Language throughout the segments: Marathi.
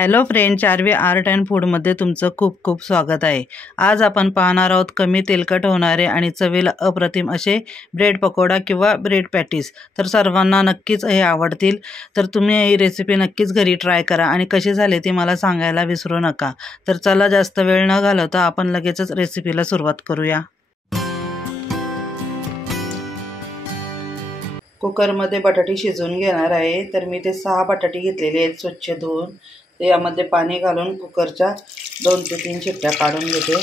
Hello friend, Charvi art and फूडमध्ये तुमचं खूप खूप स्वागत आहे। आज आपण पाहणार आहोत कमी तेलकट होणारे आणि चवीला अप्रतिम असे ब्रेड पकोडा किंवा ब्रेड पॅटीस। तर सर्वांना नक्कीच हे आवडतील। तर तुम्ही ही रेसिपी नक्कीच घरी ट्राय करा आणि कशी झाली ती मला सांगायला विसरू नका। तर चला जास्त वेळ न घालवता आपण लगेचच रेसिपीला सुरुवात करूया। कुकरमध्ये बटाटे शिजवून घेणार आहे। तर मी ते 6 बटाटे घेतलेले आहेत स्वच्छ धुवून। ते यामध्ये पाणी घालून कुकरच्या 2 ते 3 शिट्ट्या काढून घेते।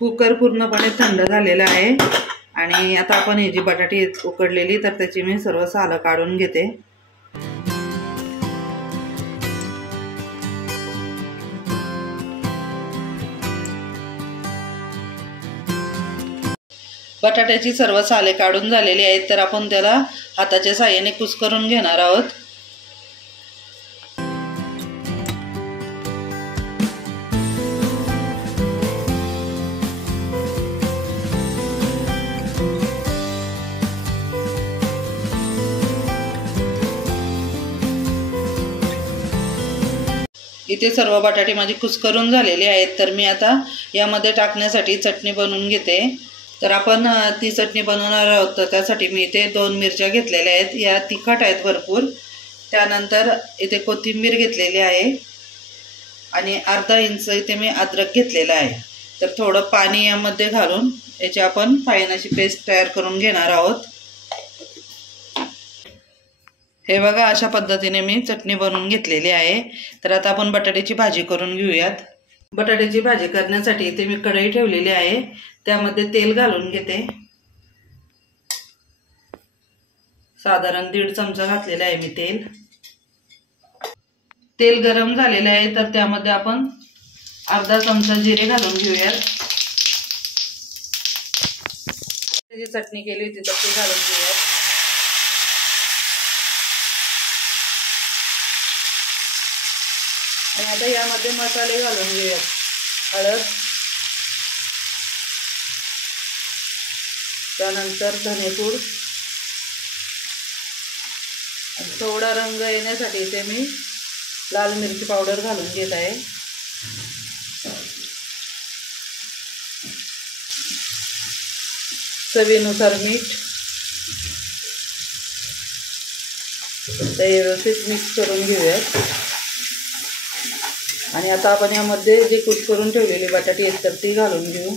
कुकर पूर्णपणे थंड झालेला आहे आणि आता आपण ही जी बटाटी उकडलेली तर त्याची मी सर्व सालं काढून घेते। बटाट्याची सर्व साले काढून झालेली आहेत। तर आपण त्याला हाताच्या साहाय्याने कुस्करून घेणार आहोत। इथे सर्व बटाटे माझे कुस्करून झालेले आहेत। तर मी आता यामध्ये टाकण्यासाठी चटणी बनवून घेते। तर आपण ती चटणी बनवणार आहोत। तर त्यासाठी मी इथे 2 मिरच्या घेतलेल्या आहेत, या तिखट आहेत भरपूर। त्यानंतर इथे कोथिंबीर घेतलेली आहे आणि अर्धा इंच इथे मी अद्रक घेतलेला आहे। तर थोडं पाणी यामध्ये घालून याची आपण फाईन अशी पेस्ट तयार करून घेणार आहोत। हे बघा, अशा पद्धतीने मी चटणी बनवून घेतलेली आहे। तर आता आपण बटाट्याची भाजी करून घेऊयात। बटाट्याची भाजी करण्यासाठी इथे मी कढई ठेवलेली आहे, त्यामध्ये तेल घालून घेते। साधारण 1.5 चमचा घातलेला आहे मी तेल। तेल गरम झालेले आहे तर त्यामध्ये आपण अर्धा चमचा जिरे घालून घेऊयात। जी चटणी केली होती तर ती घालून घेऊयात। आणि आता यामध्ये मसाले घालून घेऊयात। हळद, त्यानंतर धनेपूड, थोडा रंग येण्यासाठी इथे मी लाल मिरची पावडर घालून घेत आहे। चवीनुसार मीठ, ते व्यवस्थित मिक्स करून घेऊयात। आणि आता आपण यामध्ये जे कुस्करून ठेवलेली बटाटी आहेत तर ती घालून घेऊ।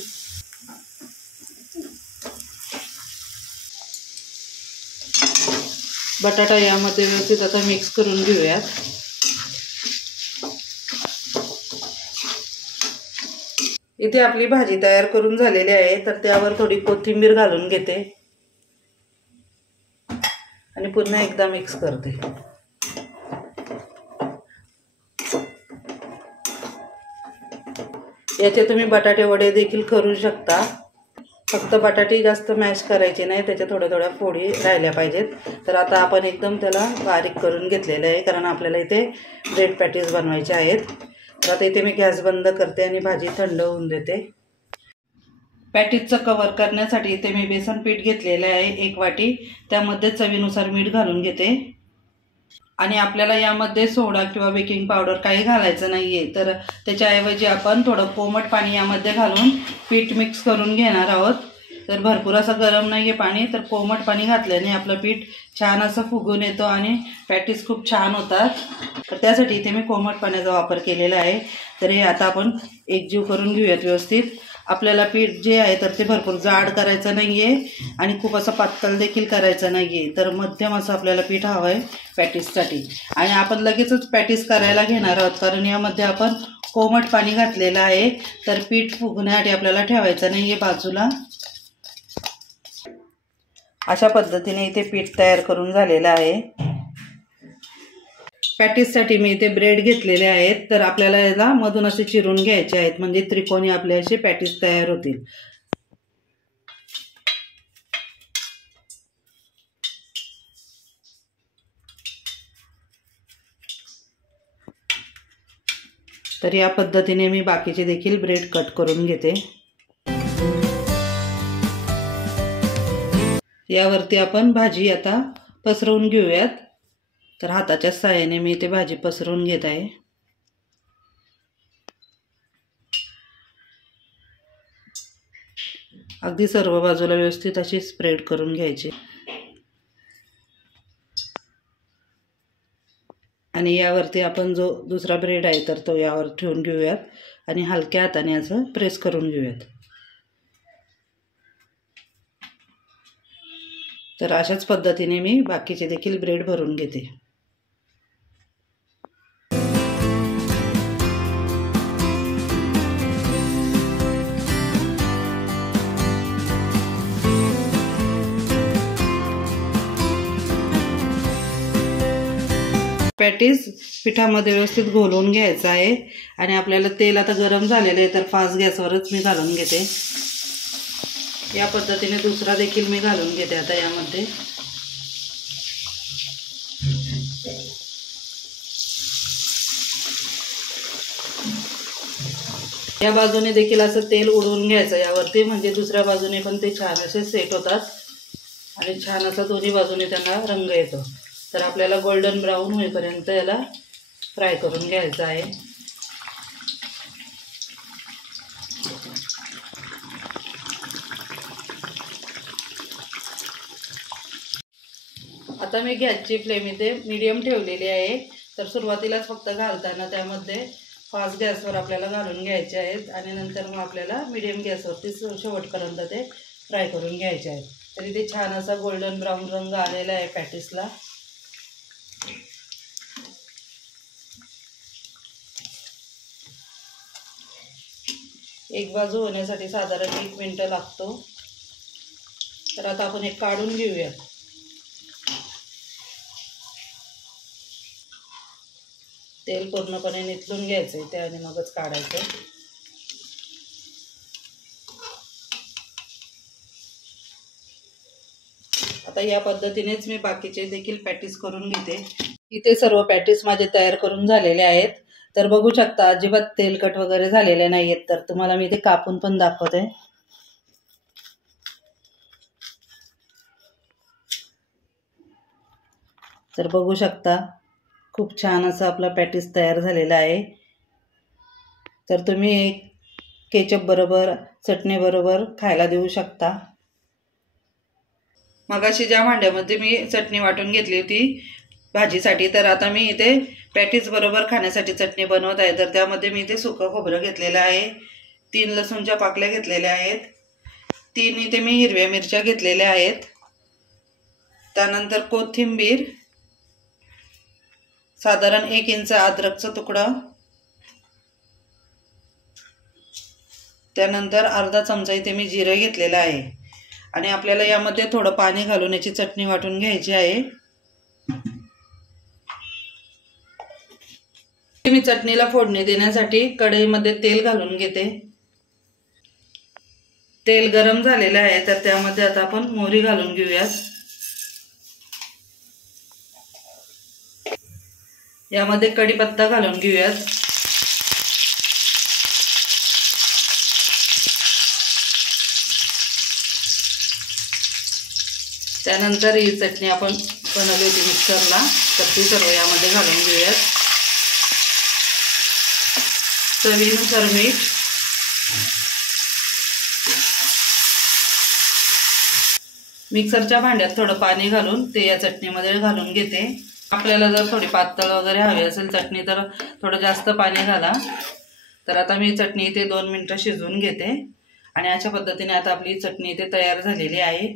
बटाटा यामध्ये व्यवस्थित आता मिक्स करून घेऊयात। इथे आपली भाजी तयार करून झालेली आहे। तर त्यावर थोडी कोथिंबीर घालून घेते आणि पुन्हा एकदा मिक्स करते। याचे तुम्ही बटाटे वडे देखील करू शकता। फक्त बटाटे जास्त मॅश करायचे नाही, त्याच्या थोड्या थोड्या फोडी राहिल्या पाहिजेत। तर आता आपण एकदम त्याला बारीक करून घेतलेलं आहे, कारण आपल्याला इथे ब्रेड पॅटीस बनवायचे आहेत। तर आता इथे मी गॅस बंद करते आणि भाजी थंड होऊन देते। पॅटीसचं कव्हर करण्यासाठी इथे मी बेसन पीठ घेतलेलं आहे 1 वाटी, त्यामध्ये चवीनुसार मीठ घालून घेते। आणि आपल्याला यामध्ये सोडा किंवा बेकिंग पावडर काही घालायचं नाहीये, तर त्याच्याऐवजी आपण थोडं कोमट पाणी यामध्ये घालून पीठ मिक्स करून घेणार आहोत। तर भरपूर असं गरम नाहीये पाणी, तर कोमट पाणी घातल्याने आपलं पीठ छान असं फुगून येतो आणि पॅटीस खूप छान होतात। तर त्यासाठी इथे मी कोमट पाण्याचा वापर केलेला आहे। तर हे आता आपण एकजीव करून घेऊयात व्यवस्थित। आपल्याला पीठ जे आहे तर ते भरपूर जाड करायचं नाहीये आणि खूप असं पातळ देखील करायचं नाहीये। तर मध्यम असं आपल्याला पीठ हवं आहे पॅटीससाठी। आणि आपण लगेचच पॅटीस करायला घेणार आहोत, कारण यामध्ये आपण कोमट पाणी घातलेलं आहे। तर पीठ फुगण्यासाठी आपल्याला ठेवायचं नाहीये बाजूला। अशा पद्धतीने इथे पीठ तयार करून झालेलं आहे। पॅटीससाठी मी इथे ब्रेड घेतलेले आहेत। तर आपल्याला याला मधून असे चिरून घ्यायचे आहेत, म्हणजे त्रिकोणी आपले असे पॅटीस तयार होतील। तर या पद्धतीने मी बाकीचे देखील ब्रेड कट करून घेते। यावरती आपण भाजी आता पसरवून घेऊयात. तर हाताच्या सहाय्याने मी इथे भाजी पसरवून घेत आहे. अगदी सर्व बाजूला व्यवस्थित अशी स्प्रेड करून घ्यायची आणि यावरती आपण जो दुसरा ब्रेड आहे तर तो यावर ठेवून घेऊयात आणि हलक्या हाताने असं प्रेस करून घेऊयात. तर अशाच पद्धतीने मी बाकीचे देखील ब्रेड भरून घेते. पॅटीस पिठामध्ये व्यवस्थित घोलवून घ्यायचं आहे आणि आपल्याला तेल आता गरम झालेलं आहे तर फास्ट गॅसवरच मी घालून घेते. या पद्धतीने दुसरा देखील मी घालून घेते आता यामध्ये. या बाजूने देखील असं तेल उडवून घ्यायचं यावरती, म्हणजे दुसऱ्या बाजूने पण ते छान असे सेट होतात आणि छान असा दोन्ही बाजूने त्यांना रंग येतो. तर आपल्याला गोल्डन ब्राऊन होईपर्यंत याला फ्राय करून घ्यायचं आहे. आता मी गॅसची फ्लेम इथे मीडियम ठेवलेली आहे. तर सुरुवातीलाच फक्त घालताना त्यामध्ये फास्ट गॅसवर आपल्याला घालून घ्यायचे आहेत आणि नंतर मग आपल्याला मीडियम गॅसवरती शेवटपर्यंत ते फ्राय करून घ्यायचे आहेत. तर इथे छान असा गोल्डन ब्राऊन रंग आलेला आहे पॅटीसला. एक बाजू होण्यासाठी साधारण 1 मिनिट लागतो. तर आता आपण हे काढून घेऊया. तेल पूर्णपणे निथळून घ्यायचं त्याने मगच काढायचं. आता या पद्धतीनेच मी बाकीचे देखील पॅटीस करून घेते. इथे सर्व पॅटीस माझे तयार करून झालेले आहेत. तर बघू शकता अजिबात तेलकट वगैरे झालेले नाहीयेत. तर तुम्हाला मी इथे कापून पण दाखवते. तर बघू शकता खूप छान असं आपला पॅटीस तयार झालेला आहे. तर तुम्ही केचप बरोबर चटणी बरोबर खायला देऊ शकता. मगाशी ज्या भांड्यामध्ये मी चटणी वाटून घेतली होती भाजीसाठी, तर आता मी इथे पॅटीस बरोबर खाण्यासाठी चटणी बनवत आहे. तर त्यामध्ये मी इथे सुकं खोबरं घेतलेलं आहे, 3 लसूणच्या पाकळ्या घेतलेल्या आहेत, 3 इथे मी हिरव्या मिरच्या घेतलेल्या आहेत, त्यानंतर कोथिंबीर, साधारण 1 इंच अद्रकचा तुकडा, त्यानंतर अर्धा चमचा इथे मी जिरे घेतलेला आहे आणि आपल्याला यामध्ये थोडं पाणी घालून याची चटणी वाटून घ्यायची आहे. मी चटणीला फोडणी देण्यासाठी कढईमध्ये तेल घालून घेते. तेल गरम झालेलं आहे तर त्यामध्ये आता आपण मोहरी घालून घेऊयात. यामध्ये कढीपत्ता घालून घेऊयात. त्यानंतर ही चटणी आपण बनवली होती मिक्सरला तर ती सर्व यामध्ये घालून घेऊयात. चवीनुसार मीठ, मिक्सरच्या भांड्यात थोडं पाणी घालून ते या चटणीमध्ये घालून घेते. आपल्याला जर थोडी पातळ वगैरे हवी असेल चटणी तर थोडं जास्त पाणी घाला. तर आता मी चटणी इथे 2 मिनिटं शिजवून घेते आणि अशा पद्धतीने आता आपली चटणी इथे तयार झालेली आहे.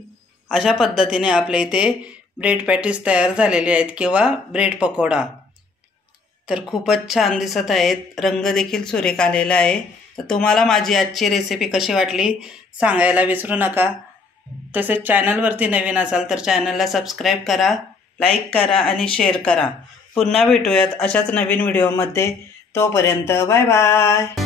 अशा पद्धतीने आपल्या इथे ब्रेड पॅटीस तयार झालेले आहेत किंवा ब्रेड पकोडा. तर खूपच छान दिसत आहेत, रंग देखील सुरेख आलेला आहे. तर तुम्हाला माझी आजची रेसिपी कशी वाटली सांगायला विसरू नका. तसेच चॅनलवरती नवीन असाल तर चॅनलला सबस्क्राईब करा, लाईक करा आणि शेअर करा. पुन्हा भेटूयात अशाच नवीन व्हिडिओमध्ये. तोपर्यंत बाय बाय.